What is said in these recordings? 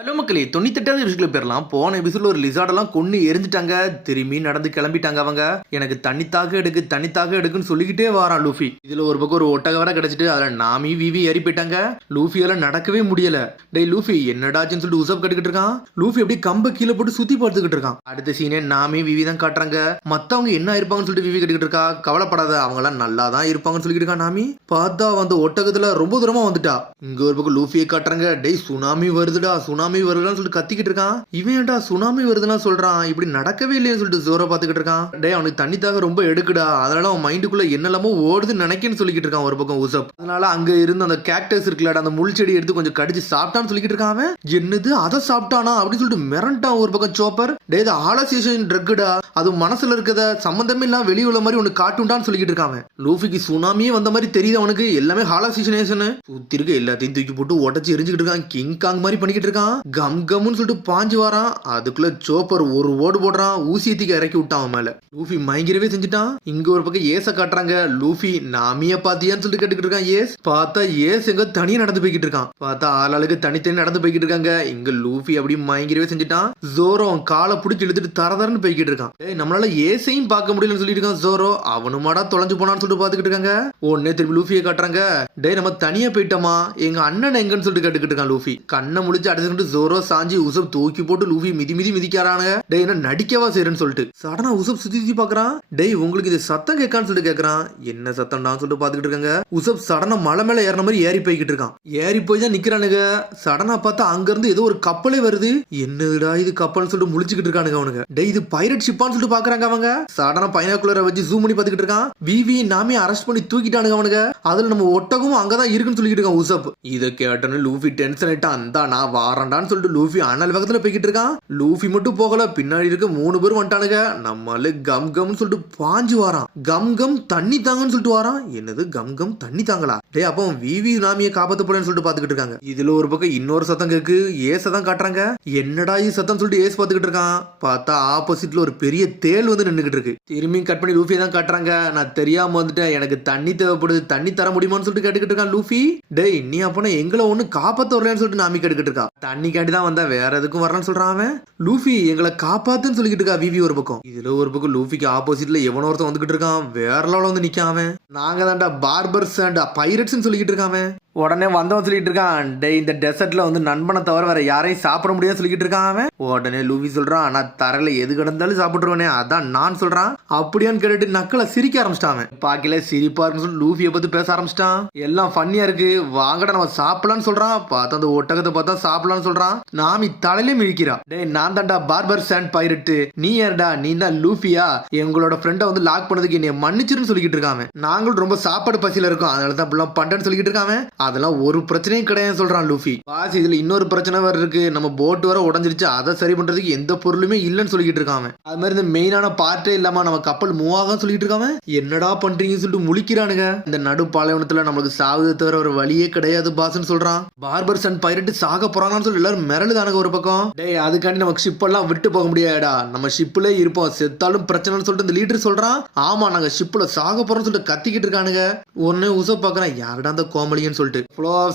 Hello மக்களே, 98வது எபிசோட்ல போயிரலாம். போன எபிசோட்ல ஒரு லிசார்டெல்லாம் கொன்னு எரிஞ்சிட்டாங்க. திரும்பி நடந்து கிளம்பிட்டாங்க அவங்க. எனக்கு தண்ணித்தாக எடுக்குன்னு சொல்லிக்கிட்டே வாரான் லூஃபி. இதுல ஒரு பக்கம் ஒரு ஒட்டக வர கிடைச்சிட்டு அதுல நாமி விவி ஏறி போயிட்டாங்க. லூஃபியால நடக்கவே முடியல. டேய் லூஃபி என்னடாச்சுன்னு சொல்லிட்டு உசப் கட்டுக்கிட்டு இருக்கான். லூஃபி அப்படியே கம்ப கீழே போட்டு சுத்தி பார்த்துக்கிட்டு இருக்கான். அடுத்த சீனே நாமி விவி தான் காட்டுறாங்க. மத்தவங்க என்ன இருப்பாங்கன்னு சொல்லிட்டு விவி கட்டுக்கிட்டு இருக்கா. கவலைப்படாத, அவங்க எல்லாம் நல்லா தான் இருப்பாங்கன்னு சொல்லிட்டு இருக்கா நாமி. பார்த்தா வந்து ஒட்டகத்துல ரொம்ப தூரமா வந்துட்டா. இங்க ஒரு பக்கம் லூஃபியை காட்டுறாங்க. டேய் சுனாமி வருதுடா, சுனாமி வருதுன்னு சொல்லிட்டு கத்திக்கிட்டு இருக்கான். இவன் ஏன்டா சுனாமி வருதுன்னா சொல்றான், இப்படி நடக்கவே இல்லைன்னு சொல்லிட்டு ஜோரா பாத்துக்கிட்டு இருக்கான். டேய் அவனுக்கு தண்ணி தாக ரொம்ப எடுக்குடா, அதனால அவன் மைண்டுக்குள்ள என்னெல்லாமோ ஓடுதுன்னு நினைக்கன்னு சொல்லிக்கிட்டு இருக்கான் ஒரு பக்கம் உசப். அதனால அங்க இருந்து அந்த கேக்டஸ் இருக்குல்லடா, அந்த முள் செடி எடுத்து கொஞ்சம் கடிச்சு சாப்பிட்டான்னு சொல்லிக்கிட்டு இருக்கான். அவன் என்னது அதை சாப்பிட்டானா அப்படின்னு சொல்லிட்டு மிரண்டான் ஒரு பக்கம் சோப்பர். டே இது ஆலோசியேஷன் ட்ரக்குடா, அது மனசுல இருக்கத சம்பந்தமே இல்லாம வெளியே உள்ள மாதிரி ஒன்னு காட்டுண்டான்னு சொல்லிக்கிட்டு இருக்கான். லூஃபிக்கு சுனாமியே வந்த மாதிரி தெரியுது அவனுக்கு. எல்லாமே ஹாலோசியேஷன். சுத்தி இருக்க எல்லாத்தையும் தூக்கி போட்டு உடச்சு எரிஞ்சுக்கிட்டு இருக்கான். கிங் காங் மாதிரி பண்ணிக்கிட்டு இருக்கான். கம் கம்னு சொல்லிட்டு பாஞ்சு வரான். அதுக்குள்ள சோப்பர் ஒரு ஓடு போடுறான். ஊசியத்துக்கு இறக்கி விட்டான் அவன் மேல. லூஃபி மயங்கிரவே செஞ்சுட்டான். இங்க ஒரு பக்கம் ஏச காட்டுறாங்க. லூஃபி நாமிய பாத்தியான்னு சொல்லிட்டு கேட்டுக்கிட்டு இருக்கான். ஏஸ் பார்த்தா ஏஸ் எங்க தனியா நடந்து போய்கிட்டு இருக்கான். பார்த்தா ஆளாளுக்கு தனித்தனி நடந்து போய்கிட்டு இருக்காங்க. இங்க லூஃபி அப்படி மயங்கிரவே செஞ்சுட்டான். ஜோரோ காலை பிடிச்சி இழுத்துட்டு தரதரன்னு போய்கிட்டு இருக்கான். நம்மளால ஏசையும் பார்க்க முடியலன்னு சொல்லிட்டு இருக்கான் ஜோரோ. அவனுமாடா தொலைஞ்சு போனான்னு சொல்லிட்டு பாத்துக்கிட்டு இருக்காங்க. உடனே திருப்பி லூஃபியை காட்டுறாங்க. டே நம்ம தனியா போயிட்டோமா, எங்க அண்ணன் எங்கன்னு சொல்லிட்டு கேட்டுக்கிட்டு இருக்கான் லூஃபி. கண்ணை முடிச்சு அடிச்சுக்கிட்டு ஜோரோ சாஞ்சி உசப் தூக்கி போட்டு லூஃபி மிதிக்கிறானுங்க. டேய் என்ன நடிக்கவா செய்யறேன்னு சொல்லிட்டு சடனா உசப் சுத்தி பாக்குறான். டேய் உங்களுக்கு இது சத்தம் கேட்கான்னு சொல்லிட்டு கேக்குறான். என்ன சத்தம்டா சொல்லிட்டு பாத்துக்கிட்டு இருக்காங்க. உசப் சடனா மலை மேல ஏறின மாதிரி ஏறி போய்கிட்டு இருக்கான். ஏறி போய் தான் நிக்கிறானுங்க. சடனா பார்த்தா அங்க இருந்து ஏதோ ஒரு கப்பலே வருது. என்னடா இது கப்பல்னு சொல்லிட்டு முழிச்சுக்கிட்டு இருக்கானுங்க அவனுங்க. டேய் இது பைரட் ஷிப்பான்னு சொல்லிட்டு பாக்குறாங்க அவங்க. சடனா பைனாக்குலரை வச்சு ஜூம் பண்ணி பாத்துக்கிட்டு இருக்கான். விவி நாமே அரெஸ்ட் பண்ணி தூக்கிட்டானுங்க அவனுங்க. அதுல நம்ம ஒட்டகமும் அங்கதான் இருக்குன்னு சொல்லிட்டு இருக்கான் உசப். இதை கேட்டோன்னு லூஃபி டென்ஷன் ஆயிட்டான். அந்த நான் வாரண்டான்னு சொல்லிட்டு லூஃபி அனல் வேகத்துல போய்கிட்டு இருக்கான். லூஃபி மட்டும் போகல, பின்னாடி இருக்க 3 பேரும் வந்துட்டானுங்க. நம்மள கம் கம்னு சொல்லிட்டு பாஞ்சு வாரான். கம் கம் தண்ணி தாங்கன்னு சொல்லிட்டு வாரான். என்னது கம் கம் தண்ணி தாங்களா? டே அப்போ விவி நாமியை காப்பாத்த போறேன்னு சொல்லிட்டு பாத்துக்கிட்டு இருக்காங்க. இதுல ஒரு பக்கம் இன்னொரு சத்தம் கேக்கு. ஏச தான் காட்டுறாங்க. என்னடா இது சத்தம் சொல்லிட்டு ஏஸ் பாத்துக்கிட்டு இருக்கான். பார்த்தா ஆப்போசிட்ல ஒரு பெரிய தேல் வந்து நின்னுகிட்டு இருக்கு. திரும்பி கட் பண்ணி லூஃபியை தான் காட்டுறாங்க. நான் தெரியாம வந்துட்டேன், எனக்கு தண்ணி தேவைப்படுது, தண்ணி தர முடியுமான்னு சொல்லிட்டு கேட்டுக்கிட்டு இருக்கான் லூஃபி. டேய் நீ அப்பனா எங்களை ஒண்ணு காப்பாத்த வரலன்னு சொல்லிட்டு நாமி கேட்டுக்கிட்டு இருக்கா. தண்ணி கேட்டு தான் வந்தா, வேற எதுக்கும் வரலான்னு சொல்றான் அவன். லூஃபி எங்களை காப்பாத்துன்னு சொல்லிக்கிட்டு இருக்கா விவி ஒரு பக்கம். இதுல ஒரு பக்கம் லூஃபிக்கு ஆப்போசிட்ல எவனோ ஒருத்தன் வந்துகிட்டு இருக்கான். வேற லெவல்ல வந்து நிக்கான் அவன். நாங்க தான்டா பார்பர்ஸ் அண்ட் பைரட்ஸ் சொல்லிக்கிட்டு இருக்கான். உடனே வந்தவன் சொல்லிட்டு இருக்கான். டே இந்த டெசர்ட்ல வந்து நண்பனை தவிர வேற யாரையும் சாப்பிட முடியாது சொல்லிக்கிட்டு இருக்கான் அவன். உடனே லூஃபி சொல்றான், ஆனா தரையில எது கிடந்தாலும் சாப்பிட்டுருவானே, அதான் நான் சொல்றான். அப்படியான்னு கேட்டுட்டு நக்கலை சிரிக்க ஆரம்பிச்சிட்டான். பாக்கல சிரிப்பா இருக்குன்னு சொல்லி லூஃபியை பத்தி பேச ஆரம்பிச்சிட்டான். எல்லாம் ஃபன்னியா இருக்கு, வாங்கடா நம்ம சாப்பிடலான்னு சொல்றான். பார்த்தா அந்த ஒட்டகத்தை பார்த்தா சாப்பிடலான்னு சொல்றான். நாமி தலையிலே மிழிக்கிறா. டே நான் தான்டா பார்பர் சாண்ட் பைரட், நீ யாருடா? நீ தான் லூஃபியா? எங்களோட ஃப்ரெண்டை வந்து லாக் பண்ணதுக்கு என்னை மன்னிச்சிருன்னு சொல்லிக்கிட்டு இருக்கான். நாங்களும் ரொம்ப சாப்பாடு பசியில இருக்கோம், அதனால தான் இப்படிலாம் பண்றேன்னு சொல்லிக்கிட்டு இருக்கான். அதெல்லாம் ஒரு பிரச்சனையும் கிடையாது சொல்றான் லூஃபி. பாஸ் இதுல இன்னொரு பிரச்சனை வேற இருக்கு, நம்ம போட் வர உடஞ்சிருச்சு, அதை சரி பண்றதுக்கு எந்த பொருளுமே இல்லன்னு சொல்லிட்டு இருக்காங்க. அது மாதிரி இந்த மெயினான பார்ட்டே இல்லாம நம்ம கப்பல் மூவ் ஆகும் சொல்லிட்டு இருக்காங்க. என்னடா பண்றீங்கன்னு சொல்லிட்டு முழிக்கிறானுங்க. இந்த நடு பாலைவனத்துல நம்மளுக்கு சாகுது தவிர ஒரு வழியே கிடையாது பாஸ்ன்னு சொல்றான். பார்பர்ஸ் அண்ட் பைரட் சாக போறாங்கன்னு சொல்லி எல்லாரும் மிரளுதானுங்க ஒரு பக்கம். டேய் அதுக்காண்டி நமக்கு ஷிப் எல்லாம் விட்டு போக முடியாதா, நம்ம ஷிப்ல இருப்போம், செத்தாலும் பிரச்சனைன்னு சொல்லிட்டு இந்த லீடர் சொல்றான். ஆமா நாங்க ஷிப்ல சாக போறோம்னு சொல்லிட்டு கத்திக்கிட்டு இருக்கானுங்க. உடனே உசப் பாக்குறேன், யாருடா அந்த கோமலின்னு சொல்லிட்டு.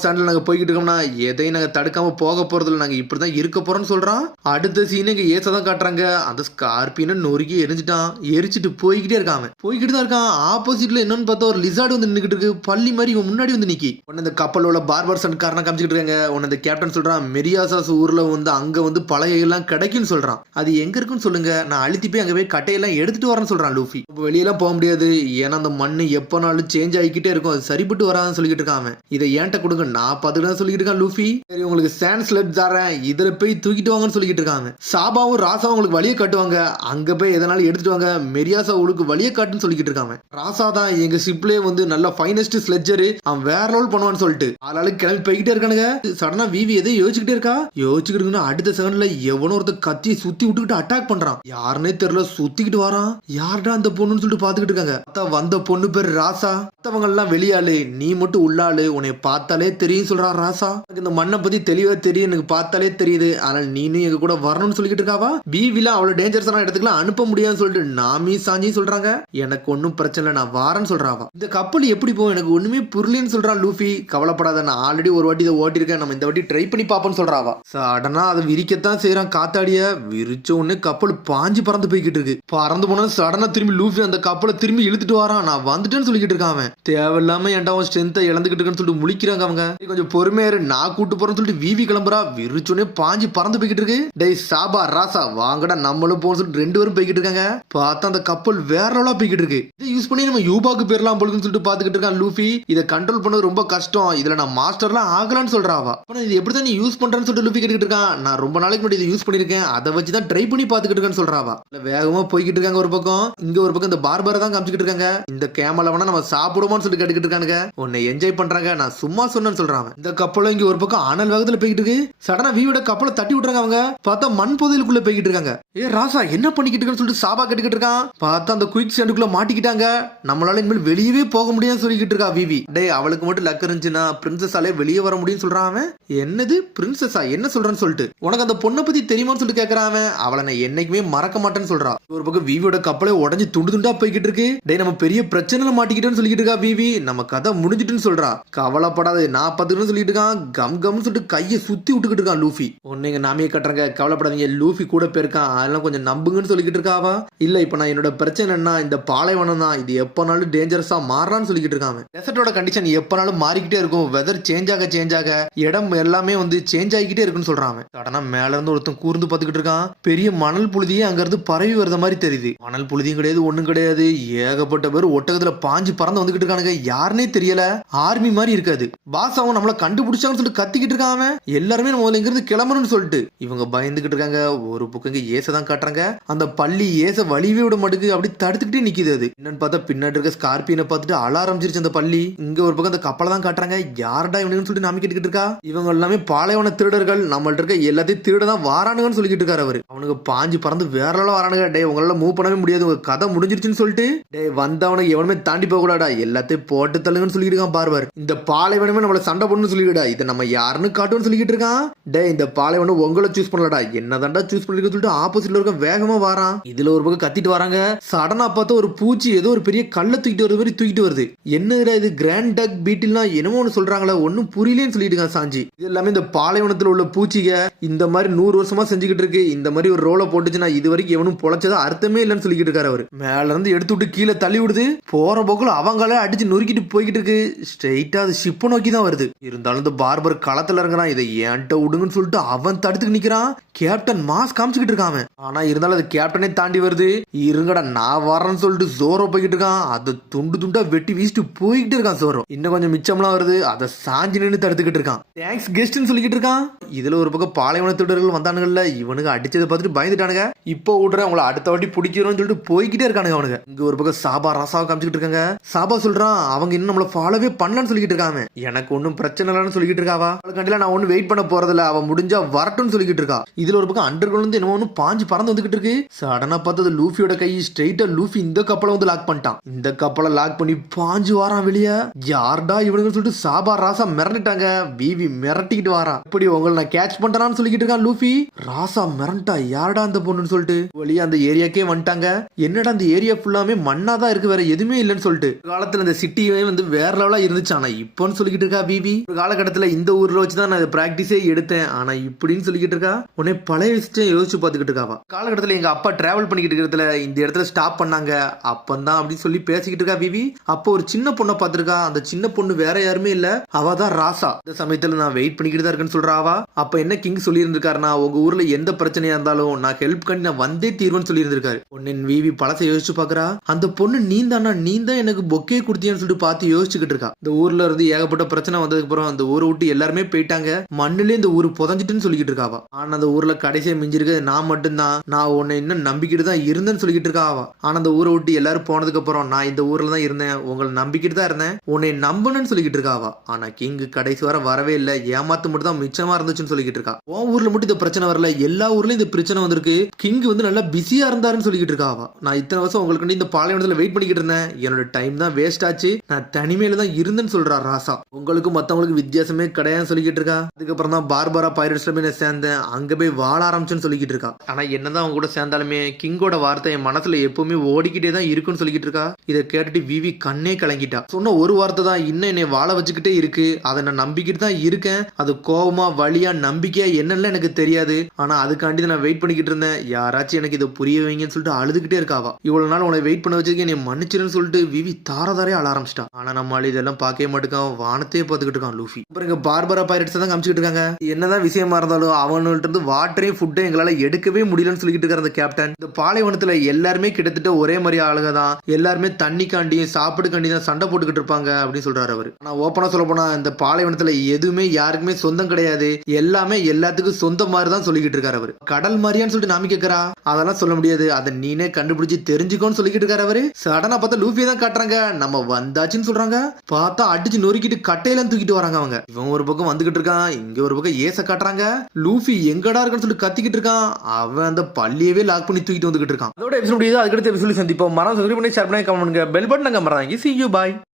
சாண்டில் நாங்க போய்கிட்டு இருக்கோம்னா எதையும் நாங்க தடுக்காம போக போறதுல, நாங்க இப்படிதான் இருக்க போறோம்னு சொல்றான். அடுத்த சீனுக்கு ஏசதான் காட்டுறாங்க. அந்த ஸ்கார்பியனை நொறுக்கி எரிஞ்சுட்டான். எரிச்சிட்டு போய்கிட்டே இருக்கான். போய்கிட்டு தான் இருக்கான். ஆப்போசிட்ல என்னன்னு பார்த்தா ஒரு லிசார்டு வந்து நின்னுகிட்டு இருக்கு. பள்ளி மாதிரி இவன் முன்னாடி வந்து நிக்கி. உடனே இந்த கப்பல் உள்ள பார்பர்ஸ் அண்ட் காரணம் காமிச்சிட்டு இருக்காங்க. உடனே இந்த கேப்டன் சொல்றான், மெரியாசாஸ் ஊர்ல வந்து அங்க வந்து பழைய எல்லாம் கிடைக்கும்னு சொல்றான். அது எங்க இருக்குன்னு சொல்லுங்க, நான் அழுத்தி போய் அங்க போய் கட்டையெல்லாம் எடுத்துட்டு வரேன்னு சொல்றான் லூஃபி. வெளியெல்லாம் போக முடியாது, ஏன்னா அந்த மண்ணு எப்பனாலும் சேஞ்ச் ஆகிக்கிட்டே இருக்கும், அது சரிபட்டு வராதுன்னு சொல்லிட்டு இருக்கான். இதை ஏன்ட்ட கொடுங்க, நான் பார்த்துட்டு சொல்லிட்டு இருக்கான் லூஃபி. சரி உங்களுக்கு சாண்ட் ஸ்லெட் தரேன், இதுல போய் தூக்கிட்டு வாங்கன்னு சொல்லிட்டு இருக்காங்க. சாபாவும் ராசாவும் உங்களுக்கு வழியை காட்டுவாங்க, அங்க போய் எதனால எடுத்துட்டு வாங்க, மெரியாசா உங்களுக்கு வழியை காட்டுன்னு சொல்லிட்டு இருக்காங்க. ராசா தான் எங்க ஷிப்லயே வந்து நல்ல ஃபைனஸ்ட் ஸ்லெட்ஜர், அவன் வேற லெவல் பண்ணுவான்னு சொல்லிட்டு ஆளாளுக்கு கிளம்பி போய்கிட்டே இருக்கானுங்க. சடனா விவி எதை யோசிச்சுக்கிட்டே இருக்கா. யோசிச்சுக்கிட்டு அடுத்த செகண்ட்ல எவனோ ஒருத்த கத்தியை சுத்தி விட்டுக்கிட்டு அட்டாக் பண்றான். யாருன்னே தெரியல, சுத்திக்கிட்டு வரான். யாருடா அந்த பொண்ணுன்னு சொல்லிட்டு பாத்துக்கிட்டு இருக்காங்க. வந்த பொண்ணு பேர் ராசா. மத்தவங்க எல்லாம் வெளியாளு, நீ மட்டும் உள்ளாளு, உன்னை பார்த்தாலே தெரியும் சொல்றா ராசா. எனக்கு இந்த மண்ணை பத்தி தெளிவா தெரியும், எனக்கு பார்த்தாலே தெரியுது. ஆனால் நீனும் எங்க கூட வரணும்னு சொல்லிக்கிட்டு இருக்காவா. பிவில அவ்வளவு டேஞ்சரஸான இடத்துக்குலாம் அனுப்ப முடியாதுன்னு சொல்லிட்டு நாமி சாஞ்சி சொல்றாங்க. எனக்கு ஒன்னும் பிரச்சனை இல்லை, நான் வாரேன்னு சொல்றாவா. இந்த கப்பல் எப்படி போகும் எனக்கு ஒண்ணுமே புரியலன்னு சொல்றான் லூஃபி. கவலைப்படாத, நான் ஆல்ரெடி ஒரு வாட்டி இதை ஓட்டிருக்கேன், நம்ம இந்த வாட்டி ட்ரை பண்ணி பார்ப்போம்னு சொல்றாவா. சடனா அதை விரிக்கத்தான் செய்யறான் காத்தாடிய. விரிச்ச உடனே கப்பல் பாஞ்சு பறந்து போய்கிட்டு இருக்கு. பறந்து போனா சடனா திரும்பி லூஃபி அந்த கப்பலை திரும்பி இழுத்துட்டு வரான். நான் வந்துட்டேன்னு சொல்லிக்கிட்டு இருக்கான். அவன் தேவையில்லாம ஏன்டா அவன் ஸ்ட்ரென்த்தை இழந்துகிட்டு இருக்குன்னு சொல்லிட்டு முழிக்கிறாங்க அவங்க. கொஞ்சம் பொறுமையாரு, நான் கூட்டு போறேன்னு சொல்லிட்டு விவி கிளம்புறா. விரிச்சோடனே பாஞ்சு பறந்து போய்கிட்டு இருக்கு. டேய் சாபா ராசா வாங்கடா நம்மளும் போன்னு சொல்லிட்டு 2 பேரும் போய்கிட்டு இருக்காங்க. பார்த்தா அந்த கப்பல் வேற லெவலா போய்கிட்டு இருக்கு. இதை யூஸ் பண்ணி நம்ம யூபாக்கு பேர்லாம் போலுன்னு சொல்லிட்டு பாத்துக்கிட்டு இருக்கான் லூஃபி. இதை கண்ட்ரோல் பண்ணது ரொம்ப கஷ்டம், இதுல நான் மாஸ்டர்லாம் ஆகலான்னு சொல்றாவா. இது எப்படிதான் நீ யூஸ் பண்றேன்னு சொல்லிட்டு லூஃபி கேட்டுக்கிட்டு இருக்கான். நான் ரொம்ப நாளைக்கு முன்னாடி இதை யூஸ் பண்ணிருக்கேன், அதை வச்சுதான் ட்ரை பண்ணி பாத்துக்கிட்டு இருக்கேன்னு சொல்றாவா. வேகமா போய்கிட்டு இருக்காங்க. ஒரு பக்கம் இங்க ஒரு பக்கம் இந்த பார்பரை தான் காமிச்சிட்டு இருக்காங்க. இந்த கேமல வேணா நம்ம சாப்பிடுவோம்னு சொல்லி கேட்டுக்கிட்டு இருக்கானுங்க. உன்னை என்ஜாய் பண்றாங்க, நான் சும்மா சொன்னேன்னு சொல்றாங்க. இந்த கப்பலும் இங்க ஒரு பக்கம் அனல் வேகத்துல போய்கிட்டு இருக்கு. சடனா வீவோட கப்பலை தட்டி விட்டுறாங்க அவங்க. பார்த்தா மண் புதையலுக்குள்ள போய்கிட்டு இருக்காங்க. ஏ ராசா என்ன பண்ணிக்கிட்டு இருக்குன்னு சொல்லிட்டு சாபா கேட்டுக்கிட்டு இருக்கான். பார்த்தா அந்த குயிக் சாண்டுக்குள்ள மாட்டிக்கிட்டாங்க. நம்மளால இனிமேல் வெளியவே போக முடியாதுன்னு சொல்லிக்கிட்டு இருக்கா விவி. டே அவளுக்கு மட்டும் லக் இருந்துச்சுன்னா பிரின்சஸாலே வெளியே வர முடியும்னு சொல்றான் அவன். என்னது பிரின்சஸா என்ன சொல்றேன்னு சொல்லிட்டு உனக்கு அந்த பொண்ணை பத்தி தெரியுமான்னு சொல்லிட்டு கேட்கறான் அவன். அவளை நான் என்னைக்குமே மறக்க மாட்டேன்னு சொல்றா. ஒரு பக்கம் விவியோட கப்பலை உடஞ்சு துண்டு துண்டா போய்கிட்டு இருக்கு. டே நம்ம பெரிய பிரச்சனைல மாட்டிக்கிட்டோன்னு சொல்லிட்டு இருக்கா விவி. நம்ம கதை முடிஞ்சிட்டுன்னு சொல்றா. கவலைப்படாது நான் பாத்துக்கிட்டு சொல்லிட்டு இருக்கான். கம் கம்னு சொல்லிட்டு கையை சுத்தி விட்டுக்கிட்டு இருக்கான் லூஃபி. ஒன்னுங்க நாமே கட்டுறாங்க, கவலைப்படாதீங்க லூஃபி கூட போயிருக்கான், அதெல்லாம் கொஞ்சம் நம்புங்கன்னு சொல்லிக்கிட்டு இருக்காவா. இல்ல இப்ப நான் என்னோட பிரச்சனை என்ன, இந்த பாலைவனம் தான், இது எப்பனாலும் டேஞ்சரஸா மாறான்னு சொல்லிக்கிட்டு இருக்காங்க. டெசர்ட்டோட கண்டிஷன் எப்பனாலும் மாறிக்கிட்டே இருக்கும், வெதர் சேஞ்ச் ஆக இடம் எல்லாமே வந்து சேஞ்ச் ஆகிக்கிட்டே இருக்குன்னு சொல்றாங்க. சடனா மேல இருந்து ஒருத்தன் கூர்ந்து பாத்துக்கிட்டு இருக்கான். பெரிய மணல் புழுதியே அங்க இருந்து பரவி வருத மாதிரி தெரியுது. மணல் புழுதியும் கிடையாது ஒண்ணும் கிடையாது, ஏகப்பட்ட பேர் ஒட்டகத்துல பாஞ்சு பறந்து வந்துகிட்டு இருக்கானுங்க. யாருன்னே தெரியல, ஆர்மி மாதிரி இருக்காது. பாஸ் அவன் நம்மள கண்டுபிடிச்சாங்கன்னு சொல்லிட்டு கத்திக்கிட்டு இருக்கான். எல்லாருமே நம்ம இங்க இருந்து கிளம்பணும்னு சொல்லிட்டு இவங்க பயந்துகிட்டு இருக்காங்க. ஒரு பக்கம் ஏச தான் காட்டுறாங்க. அந்த பள்ளி ஏச வழிவே விட மாட்டுக்கு, அப்படி தடுத்துக்கிட்டே நிக்குது. அது என்னன்னு பார்த்தா பின்னாடி இருக்க ஸ்கார்பியனை பார்த்துட்டு அழ ஆரம்பிச்சிருச்சு அந்த பள்ளி. இங்க ஒரு பக்கம் அந்த கப்பலை தான் காட்டுறாங்க. யாரடா இவனுன்னு சொல்லிட்டு நாம கேட்டுக்கிட்டு இருக்கா. இவங்க எல்லாமே பாலைவன திருடர்கள், நம்மள்ட்ட இருக்க எல்லாத்தையும் திருட தான் வாரானுங்கன்னு சொல்லிக்கிட்டு இருக்காரு அவரு. அவனுக்கு பாஞ்சு பறந்து வேற லெவல்ல வரானுங்க. டே உங்களால மூவ் பண்ணவே முடியாது, உங்க கதை முடிஞ்சிருச்சுன்னு சொல்லிட்டு டே வந்தவனுக்கு எவனுமே தாண்டி போக கூடாடா, எல்லாத்தையும் போட்டு தள்ளுங்கன்னு சொல்லிட்டு இருக்கான் பார்வர். இந்த பாலைவனமே நம்மள சண்டை போடணும்னு சொல்லிக்கிட்டா, இதை நம்ம யாருன்னு காட்டுன்னு சொல்லிக்கிட்டு இருக்கான். டே இந்த பாலைவனம் உங்களை சூஸ் பண்ணலடா, என்னதான்டா சூஸ் பண்ணிருக்க சொல்லிட்டு ஆப்போசிட்ல இருக்க வேகமா வாரான். இதுல ஒரு பக்கம் கத்திட்டு வராங்க. சடனா பார்த்தா ஒரு பூச்சி ஏதோ ஒரு பெரிய கல்லை தூக்கிட்டு வருது மாதிரி தூக்கிட்டு வருது. என்னதுடா இது கிராண்ட் டக் பீட்டில்னா என்னமோ ஒன்னு சொல்றாங்களா, ஒன்னும் புரியலன்னு சொல்லிட்டு இருக்கான் சாஞ்சி. இது எல்லாமே இந்த பாலைவனத்துல உள்ள பூச்சிக இந்த மாதிரி 100 வருஷமா செஞ்சுக்கிட்டு இருக்கு. இந்த மாதிரி ஒரு ரோலை போட்டுச்சுன்னா இது வரைக்கும் எவனும் பொழைச்சதா அர்த்தமே இல்லைன்னு சொல்லிக்கிட்டு இருக்காரு அவரு. மேல இருந்து எடுத்து விட்டு கீழே தள்ளி விடுது. போற போக்குல அவங்களே அடிச்சு நொறுக்கிட்டு போய்கிட்டு இருக்கு. ஸ்ட்ரெயிட்டா அது ஷிப்பை நோக்கி தான் வருது. இருந்தாலும் இந்த பார்பர் களத்துல இருக்கிறான். இதை ஏன்ட்ட விடுங்கன்னு சொல்லிட்டு அவன் தடுத்துக்கு நிக்கிறான். கேப்டன் மாஸ் காமிச்சுக்கிட்டு இருக்கான். ஆனா இருந்தாலும் அது கேப்டனே தாண்டி வருது. இருங்கடா நான் வரேன்னு சொல்லிட்டு ஜோரோ போய்கிட்டு இருக்கான். அதை துண்டு துண்டா வெட்டி வீசிட்டு போய்கிட்டு இருக்கான் ஜோரோ. இன்னும் கொஞ்சம் மிச்சம்லாம் வருது, அதை சாஞ்சி நின்று தடுத்துக்கிட்டு இருக்கான். தேங்க்ஸ் கெஸ்ட்னு சொல்லிக்கிட்டு இருக்கான். இதுல ஒரு பக்கம் பாலைவனத்திடர்கள் வந்தானுங்கல்ல, இவனுக்கு அடிச்சதை பார்த்துட்டு பயந்துட்டானுங்க. இப்போ விடுறேன் உங்களை அடுத்த வாட்டி பிடிக்கிறோம்னு சொல்லிட்டு போய்கிட்டே இருக்கானுங்க அவனுங்க. இங்க ஒரு பக்கம் சாபா ராசாவை காமிச்சுக்கிட்டு இருக்காங்க. சாபா சொல்றான் அவங்க இன்னும் நம்மள ஃபாலோவே பண்ணலன்னு சொல்லிக்கிட்டு இருக்காங்க. எனக்கு ஒன்னும் பிரச்சனை இல்லைன்னு சொல்லிக்கிட்டு இருக்காவா. அவளுக்காண்டில நான் ஒன்னும் வெயிட் பண்ண போறதில்ல, அவன் முடிஞ்சா வரட்டும்னு சொல்லிக்கிட்டு இருக்கா. இதுல ஒரு பக்கம் அண்டர்கிரவுண்ட் வந்து என்னமோ பாஞ்சு பறந்து வந்துகிட்டு இருக்கு. சடனா பார்த்தது லூஃபியோட கை ஸ்ட்ரெயிட்டா லூஃபி இந்த கப்பலை வந்து லாக் பண்ணிட்டான். இந்த கப்பலை லாக் பண்ணி பாஞ்சு வாரான் வெளியே. யார்டா இவனுக்கு சொல்லிட்டு சாபா ராசா மிரண்டுட்டாங்க. விவி மிரட்டிக்கிட்டு வாரான். இப்படி உங்களை நான் கேட்ச் பண்றான்னு சொல்லிக்கிட்டு இருக்கான் லூஃபி. ராசா மிரண்டா யாரடா அந்த பொண்ணுன்னு சொல்லிட்டு வெளியே அந்த ஏரியாக்கே வந்துட்டாங்க. என்னடா அந்த ஏரியா ஃபுல்லாமே மண்ணாதான் இருக்கு, வேற எதுவுமே இல்லைன்னு சொல்லிட்டு. காலத்துல இந்த சிட்டியே வந்து வேற லெவலா இருந்துச்சு. ஆனா இப்போன்னு சொல்லிக்கிட்டு இருக்கா விவி. ஒரு காலகட்டத்துல இந்த ஊர்ல வச்சுதான் நான் பிராக்டிஸே எடுத்தேன், ஆனா இப்படின்னு சொல்லிக்கிட்டு இருக்கா. உடனே பழைய விஷயம் யோசிச்சு பாத்துக்கிட்டு இருக்காவா. காலகட்டத்துல எங்க அப்பா டிராவல் பண்ணிக்கிட்டு இருக்கிறதுல இந்த இடத்துல ஸ்டாப் பண்ணாங்க, அப்பந்தான் அப்படின்னு சொல்லி பேசிக்கிட்டு இருக்கா விவி. அப்போ ஒரு சின்ன பொண்ணை பாத்துருக்கா. அந்த சின்ன பொண்ணு வேற யாருமே இல்ல, அவதான் ராசா. இந்த சமயத்துல நான் வெயிட் பண்ணிக்கிட்டு தான் இருக்கேன்னு சொல்றாவா. அப்ப என்ன கிங் சொல்லி இருந்திருக்காருன்னா, உங்க ஊர்ல எந்த பிரச்சனையா இருந்தாலும் நான் ஹெல்ப் பண்ணி நான் வந்தே தீர்வுன்னு சொல்லி இருந்திருக்காரு. ஒன்னு விவி பழசை யோசிச்சு பாக்குறா. அந்த பொண்ணு நீந்தானா, நீந்தான் எனக்கு பொக்கே குடுத்தியான்னு சொல்லிட்டு பார்த்து யோசிச்சுக்கிட்டு இருக்கா. இந்த ஊர்ல இருந்து ஏகப்பட்ட பிரச்சனை வந்ததுக்கு அப்புறம் அந்த ஊரை விட்டு எல்லாருமே போயிட்டாங்க. மண்ணுல இந்த ஊரு புதஞ்சிட்டுன்னு சொல்லிக்கிட்டு இருக்காவா. ஆனா அந்த ஊர்ல கடைசியா மிஞ்சிருக்க நான் மட்டும்தான், நான் உன்னை இன்னும் நம்பிக்கிட்டு தான் இருந்தேன்னு சொல்லிக்கிட்டு இருக்காவா. ஆனா அந்த ஊரை விட்டு எல்லாரும் போனதுக்கு அப்புறம் நான் இந்த ஊர்ல தான் இருந்தேன், உங்களை நம்பிக்கிட்டு தான் இருந்தேன், உன்னை நம்பணும்னு சொல்லிக்கிட்டு இருக்காவா. ஆனா கிங் கடைசி வர வரவே இல்லை, ஏமாத்து மட்டும் தான் மிச்சமா இருந்துச்சுன்னு சொல்லிக்கிட்டு இருக்கா. உன் ஊர்ல மட்டும் இந்த பிரச்சனை வரல, எல்லா ஊர்லயும் இந்த பிரச்சனை வந்திருக்கு. கிங் வந்து நல்லா பிஸியா இருந்தாருன்னு சொல்லிக்கிட்டு இருக்காவா. நான் இத்தனை வருஷம் உங்களுக்கு இந்த பாலைவனத்துல வெயிட் பண்ணிக்கிட்டு இருந்தேன், என்னோட டைம் தான் வேஸ்ட் ஆச்சு, நான் தனிமையில தான் இருந்தேன்னு சொல்றா ராசா. மாசா உங்களுக்கு மத்தவங்களுக்கு வித்தியாசமே கிடையாதுன்னு சொல்லிக்கிட்டு இருக்கா. அதுக்கப்புறம் தான் பார்பரா பைரட்ஸ்ல போய் நான் சேர்ந்தேன், அங்க போய் வாழ ஆரம்பிச்சுன்னு சொல்லிக்கிட்டு இருக்கா. ஆனா என்னதான் அவங்க கூட சேர்ந்தாலுமே கிங்கோட வார்த்தை என் மனசுல எப்பவுமே ஓடிக்கிட்டே தான் இருக்குன்னு சொல்லிக்கிட்டு இருக்கா. இதை கேட்டுட்டு விவி கண்ணே கலங்கிட்டா. சொன்ன ஒரு வார்த்தை தான் இன்னும் என்னை வாழ வச்சுக்கிட்டே இருக்கு, அதை நான் நம்பிக்கிட்டு தான் இருக்கேன். அது கோவமா வலியா நம்பிக்கையா என்னன்னு எனக்கு தெரியாது, ஆனா அதுக்காண்டி நான் வெயிட் பண்ணிக்கிட்டு இருந்தேன், யாராச்சும் எனக்கு இதை புரிய வைங்கன்னு சொல்லிட்டு அழுதுகிட்டே இருக்காவா. இவ்வளவு நாள் உன்னை வெயிட் பண்ண வச்சிருக்கேன், என்னை மன்னிச்சிருன்னு சொல்லிட்டு விவி தாரதாரே அழ ஆரம்பிச்சிட்டான். ஆனா நம்மளால இதெல்லாம் பார்க்கவே மாட்டேக்கான், வானத்தையே பார்த்துக்கிட்டு இருக்கான் லூஃபி. அப்புறம் இங்க பார்பரா பைரட்ஸ் தான் காமிச்சிட்டு இருக்காங்க. என்னதான் விஷயமா இருந்தாலும் அவங்கள்ட்ட இருந்து வாட்டரையும் ஃபுட்டையும் எங்களால எடுக்கவே முடியலன்னு சொல்லிட்டு இருக்காரு அந்த கேப்டன். இந்த பாலைவனத்துல எல்லாருமே கிட்டத்தட்ட ஒரே மாதிரி ஆளுங்க தான், எல்லாருமே தண்ணிக்காண்டி சாப்பிடுக்காண்டி தான் சண்டை போட்டுக்கிட்டு இருப்பாங்க அப்படின்னு சொல்றாரு அவரு. ஆனா ஓப்பனா சொல்ல போனா இந்த பாலைவனத்துல எதுவுமே யாருக்குமே சொந்தம் கிடையாது, எல்லாமே எல்லாத்துக்கும் சொந்த மாதிரி தான் சொல்லிக்கிட்டு இருக்காரு அவரு. கடல் மாதிரியான்னு சொல்லிட்டு நாமி கேட்கறா, அதெல்லாம் சொல்ல முடியாது, அதை நீனே கண்டுபிடிச்சு தெரிஞ்சுக்கோன்னு சொல்லிக்கிட்டு இருக்காரு அவரு. சடனா பார்த்தா லூஃபியை தான் காட்டுறாங்க, நம்ம வந்தாச்சுன்னு சொல்றாங்க. பார்த்தா அடிச்சு நொறுக்கிட்டு கட்டையெல்லாம் தூக்கிட்டு வராங்க அவங்க. இவன் ஒரு பக்கம் வந்துகிட்டு இருக்கான், இங்க ஒரு பக்கம் ஏச காட்டுறாங்க. லூஃபி எங்கடா இருக்குன்னு சொல்லிட்டு கத்திக்கிட்டு இருக்கான், அவன் அந்த பள்ளியவே லாக் பண்ணி தூக்கிட்டு வந்துகிட்டு இருக்கான். அதோட எபிசோட் முடியுது, அதுக்கடுத்து எபிசோட் சந்திப்போம். மரம் சப்ஸ்கிரைப் பண்ணி ஷேர் பண்ணி கமெண்ட் பண்ணுங்க, பெல் பட்டன் மறந்தாங்க. See you, bye.